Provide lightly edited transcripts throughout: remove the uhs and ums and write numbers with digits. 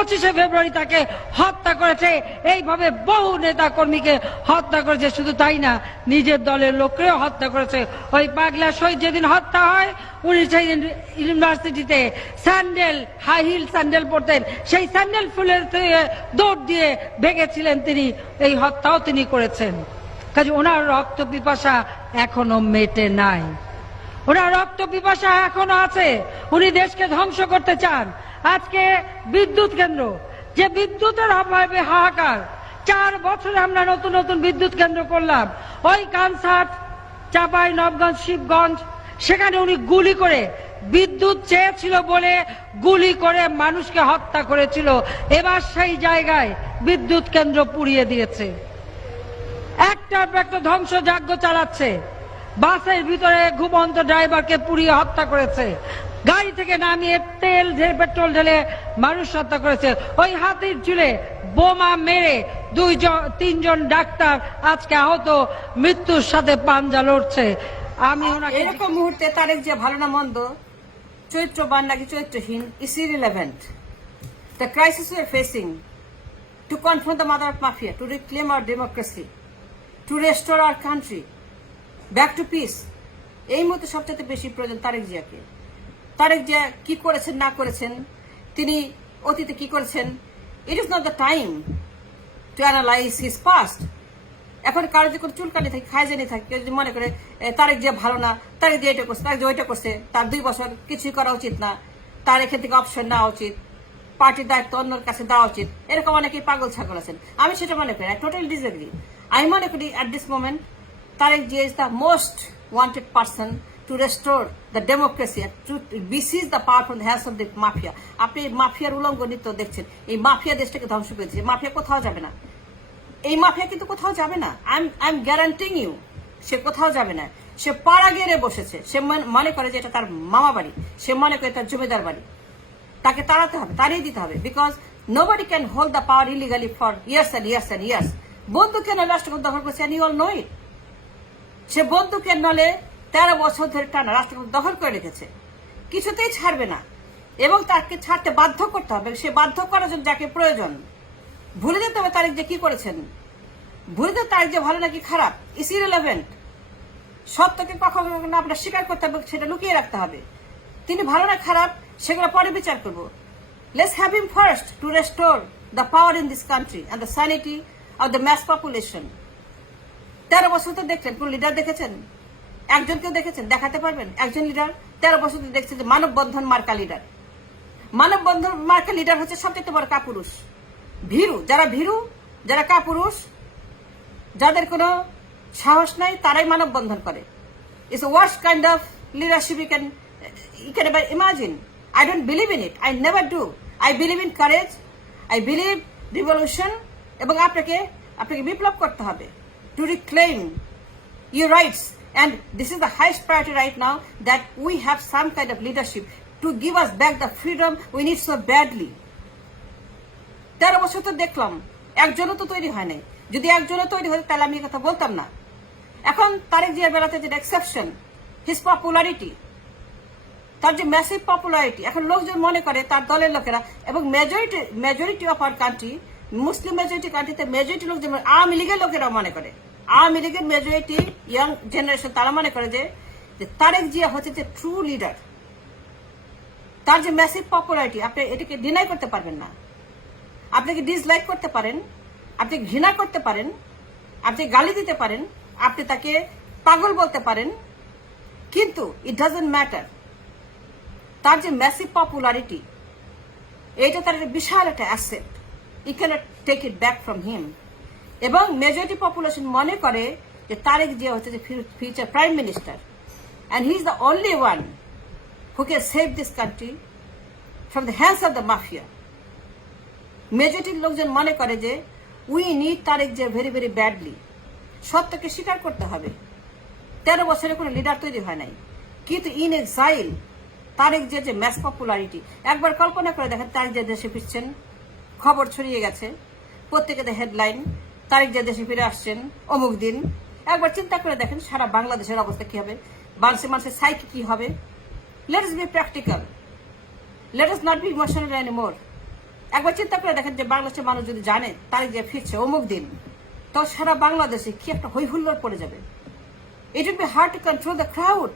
25শে ফেব্রুয়ারি তাকে হত্যা করেছে, এইভাবে বহু নেতা কর্মীকে হত্যা করেছে। শুধু তাই না, নিজের দলের লোককেও হত্যা করেছে। ওই পাগলা শহীদ যেদিন হত্যা হয়, উনি সেই দিন ইউনিভার্সিটিতে স্যান্ডেল, হাই হিল স্যান্ডেল পরতেন, সেই স্যান্ডেল ফুলের দৌড় দিয়ে ভেঙেছিলেন তিনি। এই হত্যাও তিনি করেছেন। কাজে ওনার রক্ত পিপাসা এখনো মেটে নাই, ওনার রক্ত পিপাসা এখনো আছে। উনি দেশকে ধ্বংস করতে চান। আজকে বিদ্যুৎ কেন্দ্র, যে বিদ্যুতের অভাবে হাহাকার, 4 বছরে আমরা নতুন নতুন বিদ্যুৎ কেন্দ্র করলাম। ওই কানসাট, চাপাই নবগঞ্জ, শিবগঞ্জ, সেখানে উনি গুলি করে, বিদ্যুৎ চেয়েছিল বলে গুলি করে মানুষকে হত্যা করেছিল। এবার সেই জায়গায় বিদ্যুৎ কেন্দ্র পুড়িয়ে দিয়েছে, একটার পর একটা ধ্বংসযজ্ঞ চালাচ্ছে। বাসের ভিতরে ঘুমন্ত ড্রাইভারকে পুড়িয়ে হত্যা করেছে, গাড়ি থেকে নামিয়ে তেল ঢেলে, পেট্রোল ঢেলে মানুষ হত্যা করেছে। ওই হাতির ঝুলে বোমা মেরে 2-3 ডাক্তার আজকে আহত, মৃত্যুর সাথে পাঞ্জা লড়ছে। আমি এরকম মুহূর্তে তারেক যে ভালো না মন্দ, চরিত্রবান নাকি চরিত্রহীন, is irrelevant. The crisis we are facing to confront the mother of mafia, to reclaim our democracy, to restore our country back to peace, এই মুহূর্তে সবচেয়ে বেশি প্রয়োজন তারেক জিয়াকে। তারেক জিয়া কি করেছেন না করেছেন, তিনি অতীতে কি করেছেন, it is not the time to analyze his past. এখন কারো যে কোনো চুলকানি থাকে, খাইজানি থাকে, কেউ যদি মনে করে তারেক জিয়া ভালো না, তারেক জিয়া এটা করছে, তারেক জিয়া ওইটা করছে, তার 2 বছর কিছুই করা উচিত না, তার এখান থেকে অপশন নেওয়া উচিত, পার্টির দায়িত্ব অন্যের কাছে দেওয়া উচিত, এরকম অনেকেই পাগল ছাগল আছেন। আমি সেটা মনে করি, টোটালি ডিসএগ্রি। আমি মনে করি at this moment Tarique Zia is the most wanted person to restore the democracy and to seize the power from the hands of the mafia. আপনি মাফিয়ার উলঙ্গ নৃত্য দেখছেন, এই মাফিয়া দেশটাকে ধ্বংস করেছে। মাফিয়া কোথাও যাবে না, এই মাফিয়া কিন্তু কোথাও যাবে না। আই এম গ্যারান্টিং ইউ, সে কোথাও যাবে না। সে পাড়া গেড়ে বসেছে, সে মনে করে যে এটা তার মামা বাড়ি, সে মনে করে তার জমিদার বাড়ি। তাকে তাড়াতে হবে, তাড়িয়ে দিতে হবে, because nobody can hold the power illegally for years and years and years. বন্দুকের নলে রাষ্ট্রপতি দখল করছে, and you all know it. সে বন্দুকের নলে 13 বছর ধরে টানা রাষ্ট্রপতি দখল করে রেখেছে, কিছুতেই ছাড়বে না, এবং তাকে ছাড়তে বাধ্য করতে হবে। সে বাধ্য করার জন্য যাকে প্রয়োজন, ভুলে যেতে হবে তারেক যে কি করেছেন, ভুলে যেতে তারেক যে ভালো নাকি খারাপ, ইস ইররিলেভেন্ট। সত্যকে কখনো আপনার স্বীকার করতে হবে, সেটা লুকিয়ে রাখতে হবে। তিনি ভালো না খারাপ সেগুলো পরে বিচার করব। Let's have him first to restore the power in this country and the sanity of the mass population. 13 বছর তো দেখছেন, কোন লিডার দেখেছেন? একজনকেও দেখেছেন? দেখাতে পারবেন একজন লিডার? 13 বছর দেখছেন যে মানববন্ধন মার্কা লিডার। মানববন্ধন মার্কা লিডার হচ্ছে সবচেয়ে বড় কাপুরুষ, ভীরু। যারা ভীরু, যারা কাপুরুষ, যাদের কোনো সাহস নাই, তারাই মানববন্ধন করে। It's a worst kind of leadership you can ever imagine. I don't believe in it. I never do. I believe in courage. I believe revolution. এবং আপনাকে বিপ্লব করতে হবে to reclaim your rights. And this is the highest priority right now, that we have some kind of leadership to give us back the freedom we need so badly. 13 বছর তো দেখলাম, একজনও তো তৈরি হয় নাই। যদি একজনও তৈরি হতো তাহলে আমি কথা বলতাম না। এখন তারেক জিয়ার বেলাতে যেটা এক্সেপশন, হিজ পপুলারিটি, তার যে ম্যাসিভ পপুলারিটি, এখন লোকজন মনে করে তার দলের লোকেরা, এবং majority of our country, Muslim majority কান্ট্রিতে মেজরিটি লোক, যেমন আওয়ামী লীগের লোকেরা মনে করে, আওয়ামী লীগের মেজরিটি ইয়াং জেনারেশন, তারা মনে করে যে তারেক জিয়া হচ্ছে যে ট্রু লিডার। তার যে ম্যাসিভ পপুলারিটি, আপনি এটাকে ডিনাই করতে পারবেন না। আপনাকে ডিসলাইক করতে পারেন, আপনি ঘৃণা করতে পারেন, আপনি গালি দিতে পারেন, আপনি তাকে পাগল বলতে পারেন, কিন্তু ইট ডাজন্ট ম্যাটার। তার যে ম্যাসিভ পপুলারিটি, এটা তার বিশাল একটা asset, you can't take it back from him. এবং মেজরিটি পপুলেশন মনে করে যে তারেক জিয়া হচ্ছে যে future prime minister, and he is the only one who can save this country from the hands of the mafia. মেজরিটির লোকজন মনে করে যে we need Tarek Zia very very badly. সত্যকে স্বীকার করতে হবে, 13 বছরে কোনো লিডার তৈরি হয় নাই, কিন্তু ইন এক্সাইল তারেক জিয়া যে ম্যাস পপুলারিটি, একবার কল্পনা করে দেখেন, তারেক জিয়া দেশে ফিরছেন, খবর ছড়িয়ে গেছে, প্রত্যেকের হেডলাইন, তারেক জিয়া দেশে ফিরে আসছেন অমুক দিন। একবার চিন্তা করে দেখেন সারা বাংলাদেশের অবস্থা কি হবে, মানুষের সাইকি কি হবে। Let us B practical, let us not be emotional anymore. একবার চিন্তা করে দেখেন যে বাংলাদেশের মানুষ যদি জানে তারিখ যে ফিরছে অমুক দিন, তো সারা বাংলাদেশে কি একটা হৈহুল্লোড় পড়ে যাবে। It would be hard to control the crowd.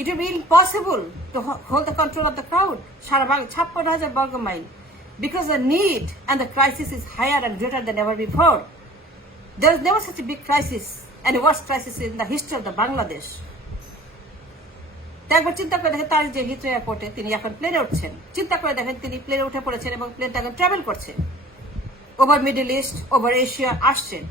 It would be impossible to hold the control of the crowd. সারা 56,000 বর্গ mile, because the need and the crisis is higher and greater than ever before. There is never such a big crisis and a worse crisis in the history of the Bangladesh. একবার চিন্তা করে দেখেন তার যে Heathrow এয়ারপোর্টে তিনি এখন প্লেনে উঠছেন, চিন্তা করে দেখেন তিনি প্লেনে উঠে পড়েছেন এবং প্লেনটা এখন ট্রাভেল করছে over middle east, over Asia আসছেন।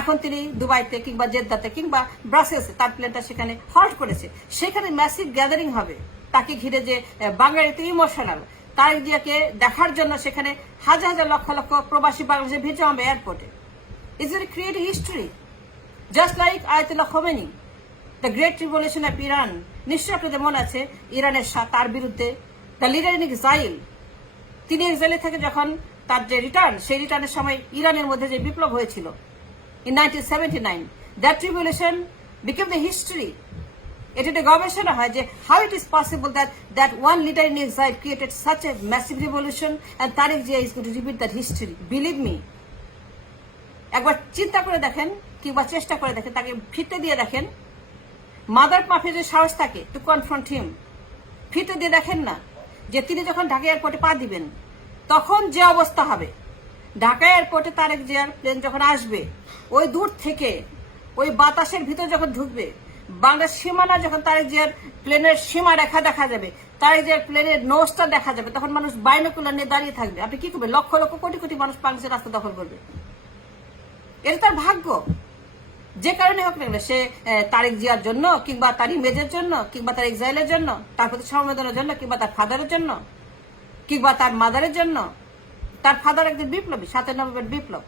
এখন তিনি দুবাইতে কিংবা জেদ্দাতে কিংবা ব্রাসেলসে তার প্লেনটা সেখানে হল্ট করেছে, সেখানে ম্যাসিভ গ্যাদারিং হবে তাকে ঘিরে, যে বাঙালিতে ইমোশনাল তারেক জিয়াকে দেখার জন্য সেখানে হাজার হাজার লক্ষ লক্ষ প্রবাসী বাংলাদেশে ভিড় জমাবে এয়ারপোর্টে। Is it create history just like Ayatollah Khomeini, the great revolution of Iran. নিশ্চয়ই আপনাদের মনে আছে ইরানের তার বিরুদ্ধে দ্য লিডার ইন এক্সাইল, তিনি এক্সাইলে থেকে যখন তার যে রিটার্ন, সেই রিটার্নের সময় ইরানের মধ্যে যে বিপ্লব হয়েছিল in 1979, that revolution became the history. এটা একটা গবেষণা হয় যে how it is possible that one leader in exile created such a massive revolution and Tariq Jia is going to repeat that history. Believe me. একবার চিন্তা করে দেখেন কিংবা চেষ্টা করে দেখেন, তাকে ফিরতে দিয়ে দেখেন, মাদার মাফিয়া যে সাহস থাকে টু কনফ্রন্ট হিম, ফিরতে দিয়ে দেখেন না যে তিনি যখন ঢাকা এয়ারপোর্টে পা দিবেন তখন যে অবস্থা হবে। ঢাকা এয়ারপোর্টে তারেক জিয়ার প্লেন যখন আসবে, ওই দূর থেকে ওই বাতাসের ভিতর যখন ঢুকবে, বাংলাদেশ সীমানা যখন তারেক জিয়ার প্লেনের সীমা রেখা দেখা যাবে, তারেক জিয়ার প্লেনের নোজটা দেখা যাবে, তখন মানুষ বাইনোকুলার নিয়ে দাঁড়িয়ে থাকবে। আপনি কি করবেন? লক্ষ লক্ষ কোটি কোটি মানুষ বাংলাদেশের রাস্তা দখল করবে। এটা তার ভাগ্য, যে কারণে হোক না কেন, সে তারেক জিয়ার জন্য কিংবা তার ইমেজের জন্য কিংবা তার এক্সাইলের জন্য, তার প্রতি সমবেদনের জন্য কিংবা তার ফাদারের জন্য কিংবা তার মাদারের জন্য। তার ফাদার একদিন বিপ্লবী, 7 নভেম্বর বিপ্লব,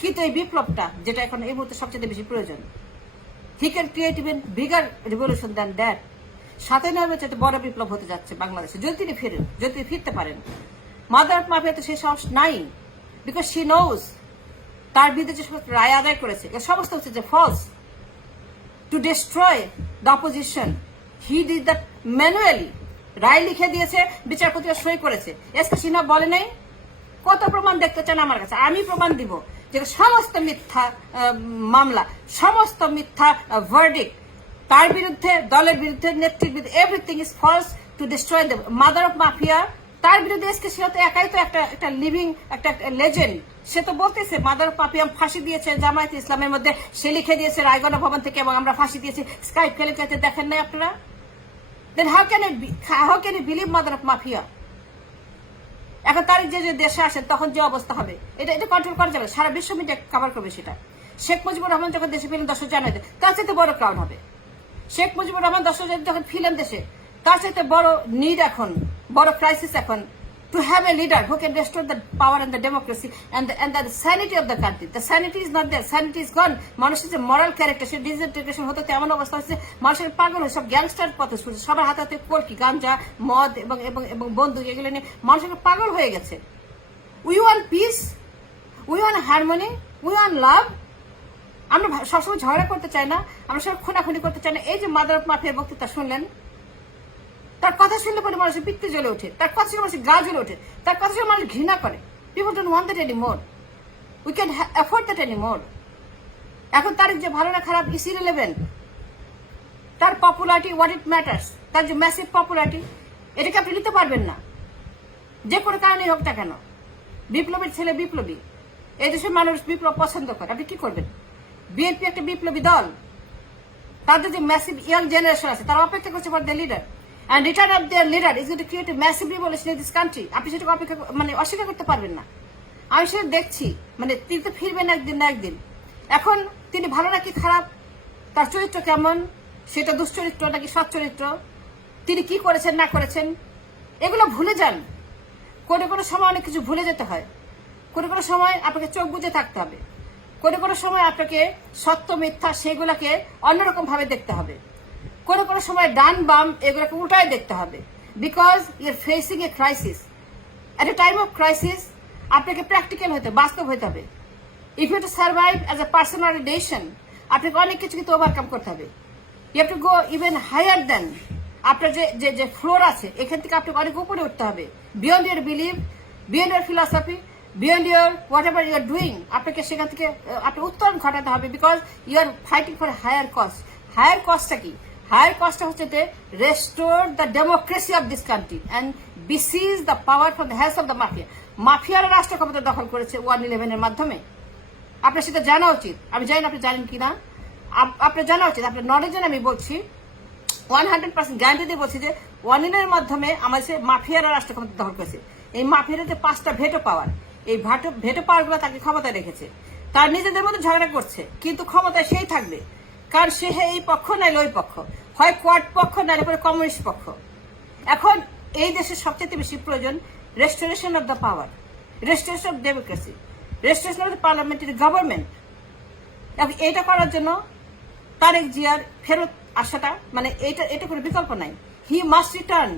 কিন্তু এই বিপ্লবটা যেটা এখন এই মুহূর্তে সবচেয়ে বেশি প্রয়োজন, he can create even bigger revolution than that. 7 November চাইতে বড় বিপ্লব হতে যাচ্ছে বাংলাদেশে, যদি তিনি ফিরেন, যদি তিনি ফিরতে পারেন। মাদার মাফিয়া তো সেই সাহস নাই, বিকজ শি নোজ তার বিরুদ্ধে যে সমস্ত রায় আদায় করেছে এর সমস্ত হচ্ছে যে false, to destroy the opposition. He did that manually, রায় লিখে দিয়েছে, বিচারপতিরা সই করেছে। এসকে সিনহা বলে নাই কত প্রমাণ দেখতে চান আমার কাছে, আমি প্রমাণ দিব যে সমস্ত মিথ্যা মামলা, সমস্ত মিথ্যা ভার্ডিক্ট তার বিরুদ্ধে, দলের বিরুদ্ধে, নেত্রীর বিরুদ্ধে, everything is false to destroy the mother of mafia. তার বিরুদ্ধে এসকে সিনহা তো একাই তো একটা লিভিং একটা লেজেন্ড। সে তো বলতেছে মাদার অফ মাফিয়া ফাঁসি দিয়েছে জামায়াতে ইসলামের মধ্যে, সে লিখে দিয়েছে রায়গঞ্জ ভবন থেকে এবং আমরা ফাঁসি দিয়েছি। স্কাইপ কেলেঙ্কারিতে দেখেন নাই আপনারা? Then how can you believe mother of mafia? এখন তারিখ যে দেশে আসেন তখন যে অবস্থা হবে, এটা কন্ট্রোল করা যাবে। সারা বিশ্ব মিডিয়া কভার করবে সেটা। শেখ মুজিবুর রহমান যখন দেশে ফিরলেন 10 জানুয়ারিতে, তার চাইতে বড় ক্রাউড হবে। শেখ মুজিবুর রহমান 10 জানুয়ারি যখন ফিরলেন দেশে, তার চাইতে বড় নিড এখন, বড় ক্রাইসিস এখন, to have a leader who can restore the power and the democracy and the sanity of the country. The sanity is not there. Sanity is gone. মানুষের যে moral character, সে ডিসইন্টিগ্রেশন হতে এমন অবস্থা হচ্ছে, মানুষের পাগল হয়ে সব গ্যাংস্টার পথে ছুটছে, সবার হাতে হাতে কলকি, গাঞ্জা, মদ এবং বন্দুক, এগুলো নিয়ে মানুষের পাগল হয়ে গেছে। We want peace, we want harmony, we want love. আমরা সবসময় ঝগড়া করতে চাই না, আমরা সব খুনাখুনি করতে চাই না। এই যে মাদার অফ মাফিয়ার বক্তৃতা শুনলেন, তার কথা শুনলে পরে মানুষের পিত্তে জ্বলে ওঠে, তার কথা শুনে মানুষের গা জ্বলে ওঠে, তার কথা শুনে মানুষ ঘৃণা করে। People don't want that anymore, we can afford that anymore. এখন তার যে ভালো না খারাপ ইজ ইররিলেভেন্ট। তার পপুলারিটি হোয়াট ইট ম্যাটার্স, তার যে ম্যাসিভ পপুলারিটি, এটাকে আপনি নিতে পারবেন না যে কোনো কারণেই হোক না কেন। বিপ্লবীর ছেলে বিপ্লবী, এই দেশের মানুষ বিপ্লব পছন্দ করে, আপনি কি করবেন? বিএনপি একটা বিপ্লবী দল, তাদের যে ম্যাসিভ ইয়াং জেনারেশন আছে তারা অপেক্ষা করছে for the leader, and return of their leader is going to create a massive revolution in this country. আপনি সেটাকে অপেক্ষা অস্বীকার করতে পারবেন না। আমি সেটা দেখছি, তিনি তো ফিরবেন একদিন না একদিন। এখন তিনি ভালো নাকি খারাপ, তার চরিত্র কেমন, সেটা দুশ্চরিত্র নাকি সৎ চরিত্র, তিনি কি করেছেন না করেছেন, এগুলো ভুলে যান। কোনো সময় অনেক কিছু ভুলে যেতে হয়, কোনো সময় আপনাকে চোখ বুজে থাকতে হবে, কোনো সময় আপনাকে সত্য মিথ্যা সেগুলোকে অন্যরকম ভাবে দেখতে হবে, কোনো সময় ডান বাম এগুলোকে উল্টায় দেখতে হবে। Because you're facing a crisis, at a time of crisis আপনাকে প্র্যাকটিক্যাল হতে, বাস্তব হতে হবে। If you to survive as a person or a nation, আপনাকে অনেক কিছু কিন্তু ওভারকাম করতে হবে। You have to go even higher than আপনার যে যে যে ফ্লোর আছে এখান থেকে আপনাকে অনেক উপরে উঠতে হবে, beyond your believe, beyond your philosophy, beyond your whatever you are doing, আপনাকে সেখান থেকে আপনি উত্তরণ ঘটাতে হবে, because you are fighting for higher cost. Higher কস্টটা কি? হায়ার কস্টটা হচ্ছে যে restore the democracy of this country and besiege the power from the hands of the mafia. মাফিয়ারা রাষ্ট্র ক্ষমতা দখল করেছে 111 এর মাধ্যমে। আপনার সেটা জানা উচিত। আমি জানি না আপনি জানেন কিনা, আপনার জানা উচিত। আপনার নলেজে আমি বলছি, 100% গ্যারান্টি দিয়ে বলছি যে 111 এর মাধ্যমে আমাদের মাফিয়ারা রাষ্ট্র ক্ষমতা দখল করেছে। এই মাফিয়ারা যে 5টা ভেটো পাওয়ার, এই ভেটো পাওয়ার গুলো তাকে ক্ষমতায় রেখেছে। তার নিজেদের মধ্যে ঝগড়া করছে, কিন্তু ক্ষমতায় সেই থাকবে, কারণ সে এই পক্ষ নাইলে ওই পক্ষ, হয় কোয়াড পক্ষ নাইলে পরে কমিউনিস্ট পক্ষ। এখন এই দেশের সবচেয়ে বেশি প্রয়োজন restoration of the power, restoration of democracy, restoration of the parliamentary government. এইটা করার জন্য তারেক জিয়ার ফেরত আসাটা মানে এটা কোনো বিকল্প নাই। হি মাস্ট রিটার্ন,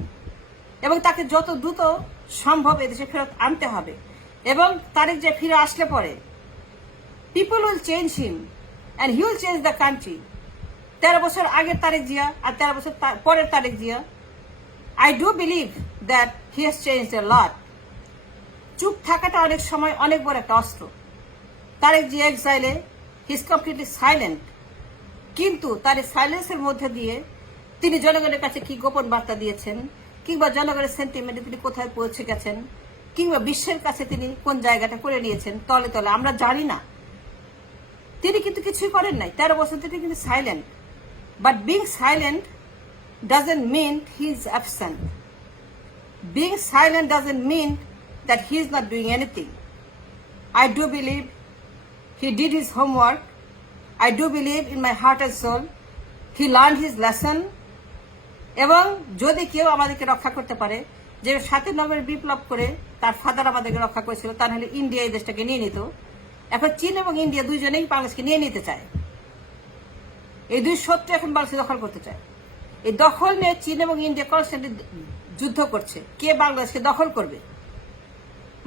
এবং তাকে যত দ্রুত সম্ভব এদেশে ফেরত আনতে হবে। এবং তারেক জিয়া ফিরে আসলে পরে people will change him and he will change the country. 13 বছর আগের তারেক জিয়া আর 13 বছর পরের Tarique Zia, I do believe that he has changed a lot. চুপ থাকাটা অনেক সময় অনেক বড় একটা অস্ত্র। তারেক জিয়া এক্সাইলে, হি ইজ কমপ্লিটলি সাইলেন্ট, কিন্তু তার সাইলেন্সের মধ্যে দিয়ে তিনি জনগণের কাছে কি গোপন বার্তা দিয়েছেন, কিংবা জনগণের সেন্টিমেন্টে তিনি কোথায় পৌঁছে গেছেন, কিংবা বিশ্বের কাছে তিনি কোন জায়গাটা করে নিয়েছেন তলে তলে আমরা জানি না। তিনি কিন্তু কিছুই করেন নাই, 13 বছর তিনি কিন্তু silent. But being silent doesn't mean he is absent. Being silent doesn't mean that he is not doing anything. I do believe he did his homework. I do believe in my heart and soul he learned his lesson. এবং যদি কেউ আমাদেরকে রক্ষা করতে পারে, যে 7 November বিপ্লব করে তার ফাদার আমাদেরকে রক্ষা করেছিল, তা নাহলে ইন্ডিয়া এই দেশটাকে নিয়ে নিত। এখন চীন এবং ইন্ডিয়া দুইজনেই বাংলাদেশকে নিয়ে নিতে চায়। এই দুই শত্রু এখন বাংলাদেশ দখল করতে চায়। এই দখল নিয়ে চীন এবং ইন্ডিয়া কনস্ট্যান্টলি যুদ্ধ করছে, কে বাংলাদেশকে দখল করবে।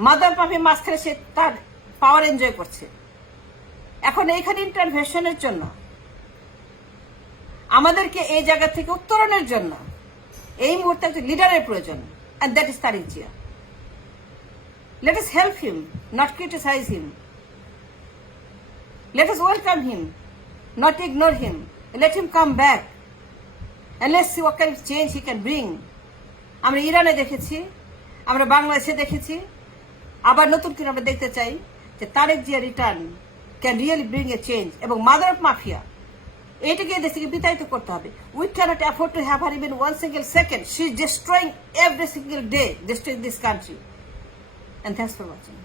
মাদার পাফি মাঝখানে সে তার পাওয়ার এনজয় করছে। এখন এইখানে ইন্টারভেনশনের জন্য, আমাদেরকে এই জায়গা থেকে উত্তরণের জন্য এই মুহূর্তে একটা লিডারের প্রয়োজন, and that is Tarique Zia. Let us help him, not criticize him. Let us welcome him, not ignore him. Let him come back. And let's see what kind of change he can bring. আমরা ইরানে দেখেছি, আমরা বাংলাদেশে দেখেছি, আবার নতুন করে আমরা দেখতে চাই যে Tarique Zia return can really bring a change. এবং মাদার অফ মাফিয়া এটাকে দেশ থেকে বিতাড়িত করতে হবে। We can't afford to have her even 1 single second. She is destroying every single day, destroying this country. And thanks for watching.